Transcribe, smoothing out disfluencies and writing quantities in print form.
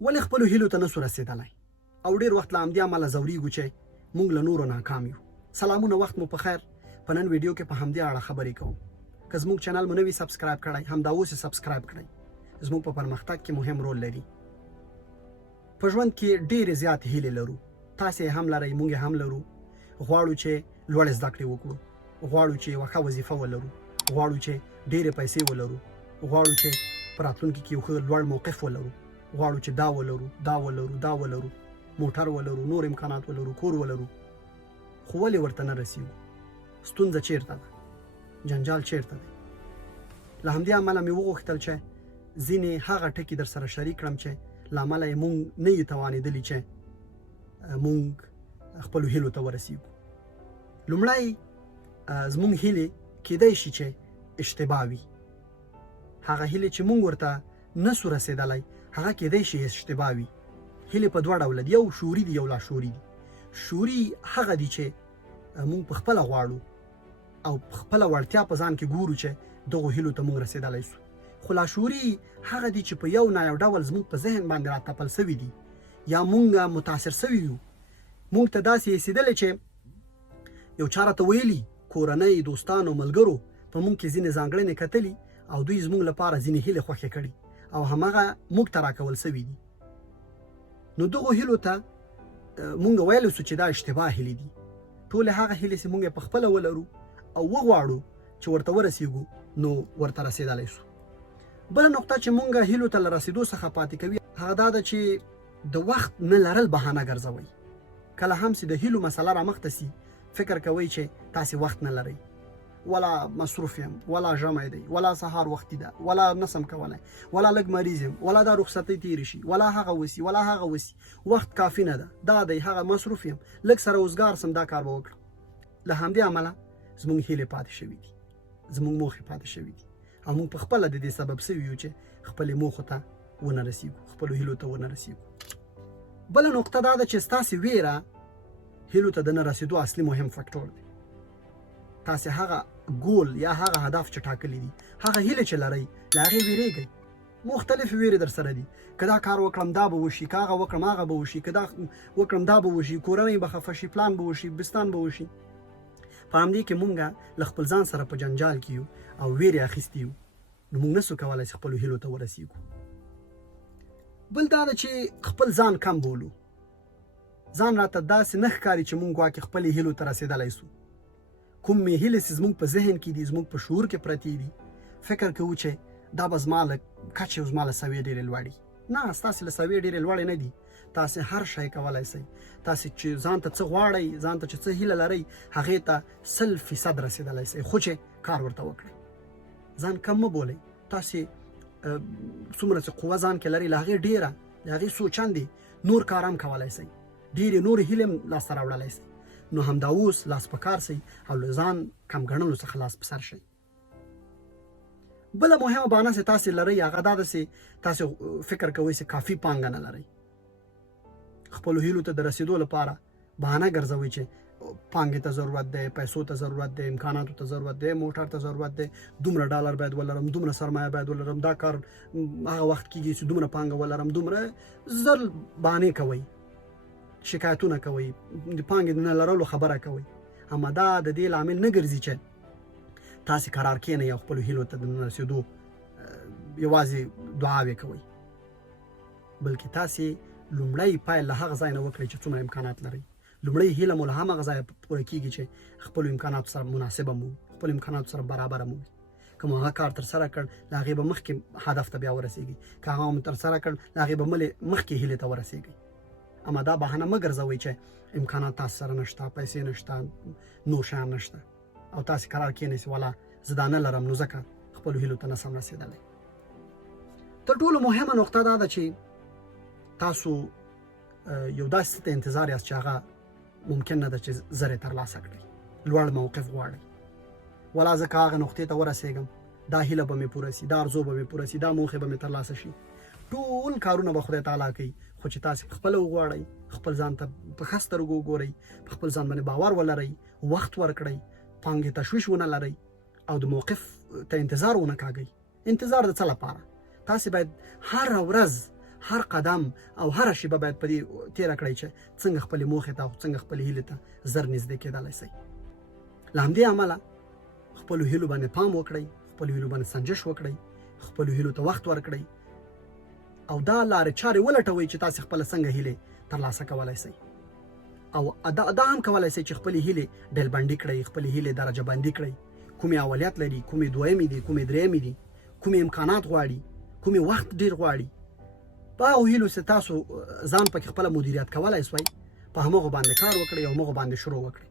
ولې خپلو هیلو ته نسو رسېدلی او ډېر وخت له همدې امله ځورېږو چې موږ له نورو ناکام یو. سلامونه، وخت مو په خیر. په نن ویډیو کې په همدې اړه خبرې کوم. که زموږ چینل مو نه وي سبسکرایب کړی، همدا اوس یې سبسکرایب کړئ. زموږ په پرمختګ کې مهم رول لري. په ژوند کې ډېرې زیاتې هیلې لرو. تاسې یې هم لرئ، موږ یې هم لرو. غواړو چې لوړې زده کړې وکړو، غواړو چې یوه ښه وظیفه ولرو، غواړو چې ډېرې پیسې ولرو، غواړو چې په راتلونکي کې یو ښه لوړ موقف ولرو، غواړو چې دا ولرو، دا ولرو، دا ولرو، موټر ولرو، نور امکانات ولرو، کور ولرو. خو ولې ورته نه رسیږو؟ ستونزه چیرته ده؟ جنجال چیرته دی؟ له همدې امله مې وغوښتل چې ځینې هغه ټکي در سره شریک کړم چې له امله یې موږ نه یو توانېدلي چې موږ خپلو هیلو ته ورسیږو. لومړی زموږ هیلې کیدای شي چې اشتباه وي. هغه هیلې چې موږ ورته نسو رسېدلی هغه کیدای شي اشتباه وي. هیلې په دوه ډوله دي، یو شعوري دي، یو لاشعوري دي. شعوري هغه دي چې موږ په خپله غواړو او په خپله وړتیا په ځان کې ګورو چې دغو هیلو ته موږ رسېدلی سو. خو لاشعوري هغه دي چې په یو نه یو ډول زموږ په ذهن باندې راتپل سوي دي یا موږ متاثر سوي یو. موږ ته داسې ایسېدلی چې یو چا راته ویلي، کورنۍ، دوستانو، ملګرو په موږ کې ځینې ځانګړنې کتلي او دوی زموږ لپاره ځینې هیلې خوښې کړي او هماغه موږ ته راکول سوي دي. نو دغو هیلو ته موږ ویلی سو چې دا اشتباه هیلې دي. ټولې هغه هیلې چې موږ یې په خپله ولرو او وغواړو چې ورته ورسیږو نو ورته رسېدلی سو. بله نقطه چې موږ هیلو ته له رسېدو څخه پاتې کوي هغه دا ده چې د وخت نه لرل بهانه ګرځوئ. کله هم چې د هیلو مسله رامخته سي فکر کوئ چې تاسې وخت نه لرئ، ولا مصروف یم، ولا ژمی دی، ولا سهار وختي ده، ولا نسم کولی، ولا لږ مریض یم، ولا دا رخصتۍ تېرې شي، ولا هغه وسي، ولا هغه وسي، وخت کافي نه ده، دا دی، هغه مصروف یم، لږ سره اوزګار سم، دا کار به وکړم. له همدې امله زموږ هیلې پاتې شوي دي، زموږ موخې پاتې شوي دي او موږ په خپله د دې سبب سوي یو چې خپلې موخو ته ونه رسیږو، خپلو هیلو ته ونه رسیږو. بله نقطه دا ده چې ستاسې ویره هیلو ته د نه رسېدو اصلي مهم فکټور دی. تاسې هغه ګول یا هغه هدف چې ټاکلی دي، هغه هیلې چې لرئ، له هغې ویرېږئ. مختلفې ویرې در سره دي. که دا کار وکړم دا به وشي، که هغه وکړم هغه به وشي، که دا وکړم دا به وشي، کورنۍ به خفه شي، پلان به وشي، بستان به وشي. په همدې کې مونږ له خپل ځان سره په جنجال کې یو او ویرې اخیستي یو. نو مونږ نسو کولی چې خپلو هیلو ته ورسیږو. بل دا ده چې خپل ځان کم بولو. ځان راته داسې نه ښکاري چې مونږ ګواکې خپلې هیلو ته رسېدلی سو. کومې هیلې چې زموږ په ذهن کې دي، زموږ په شعور کې پرتې دي، فکر کوو چې دا به زما له کچې او زما له سویې ډېرې لوړې. نه، ستاسې له سویې ډېرې لوړې نه دي. تاسې هر شی کولی سئ. تاسې چې ځان ته څه غواړئ، ځان ته چې څه هیله لرئ، هغې ته 100% رسېدلی سئ، خو چې کار ورته وکړئ. ځان کم مه بولئ. تاسې څومره چې قوه ځان کې لرئ له هغې ډېره، د هغې څو چندې نور کار هم کولی سئ، ډېرې نورې هیلې هم لاسته راوړلی سئ. نو همدا اوس لاس په کار سئ او له ځان کم ګڼلو څخه لاس په سر شئ. بله مهمه بهانه چې تاسې لرئ هغه دا ده چې تاسې فکر کوئ چې کافي پانګه نه لرئ. خپلو هیلو ته د رسېدو لپاره بهانه ګرځوئ چې پانګې ته ضرورت دی، پیسو ته ضرورت دی، امکاناتو ته ضرورت دی، موټر ته ضرورت دی، دومره ډالر باید ولرم، دومره سرمایه باید ولرم، دا کار هغه وخت کېږي چې دومره پانګه ولرم، دومره زر بهانې کوئ، شکایتونه کوئ، د پانګې د نه لرلو خبره کوئ. اما دا د دې لامل نه ګرځي چې تاسې قرار کښېنئ او خپلو هیلو ته د نه رسېدو یوازې دعاوې کوئ، بلکې تاسې لومړی پیل له هغه ځای نه وکړئ چې څومره امکانات لرئ. لومړی هیله مو له هماغه ځایه پوره کېږي چې خپلو امکاناتو سره مناسبه مو، خپلو امکاناتو سره برابره مو. که مو هغه کار ترسره کړ له هغې به مخکې هدف ته بیا ورسېږئ، که هغه مو ترسره کړ له هغې به مخکې هیلې ته ورسېږئ. اما دا بهانه مه ګرځوئ چې امکانات تاسو سره نشته، پیسې نشته، نور شیان نشته او تاسې قرار کښېنئ چې والا زه دا نه لرم نو ځکه خپلو هیلو ته نسم رسېدلی. تر ټولو مهمه نقطه دا ده چې تاسو یو داسې څه ته انتظار یاست چې هغه ممکن نه ده چې زر یې ترلاسه کړئ. لوړ موقف غواړئ، ولا زه که هغه نقطې ته ورسېږم دا هیله به مې پوره سي، دا ارزو به مې پوره سي، دا موخې به مې ترلاسه شي. ټول کارونه به خدای تعالی کوي، خو چې تاسې پخپله وغواړئ، خپل ځان ته په ښه سترګو وګورئ، په خپل ځان باندې باور ولرئ، وخت ورکړئ، پانګې تشویش ونه لرئ او د موقف ته انتظار ونه کاږئ. انتظار د څه لپاره؟ تاسې باید هره ورځ هر قدم او هر شیبه باید په دې تیره کړئ چې څنګه خپلې موخې ته او څنګه خپلې هیلې ته زر نږدې کېدلی شئ. له همدې امله خپلو هیلو باندې پام وکړئ، خپلو هیلو باندې سنجش وکړئ، خپلو هیلو ته وخت ورکړئ او دا لارې چارې ولټوئ چې تاسې خپله څنګه هیلې ترلاسه کولی شئ. او دا هم کولی شئ چې خپلې هیلې ډلبندي کړئ، خپلې هیلې درجه بندي کړئ، کومې اولیت لري، کومې دویمې دي، کومې درېیمې دي، کومې امکانات غواړي، کومې وخت ډېر غواړي. په هغو هیلو چې تاسو ځان پکې خپله مدیریت کولی شئ، په همغو باندې کار وکړئ او همغو باندې شروع وکړئ.